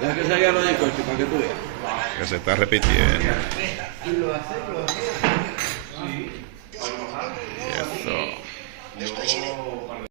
Deja que salga lo del coche para que tú veas. Que se está repitiendo. Y lo hace.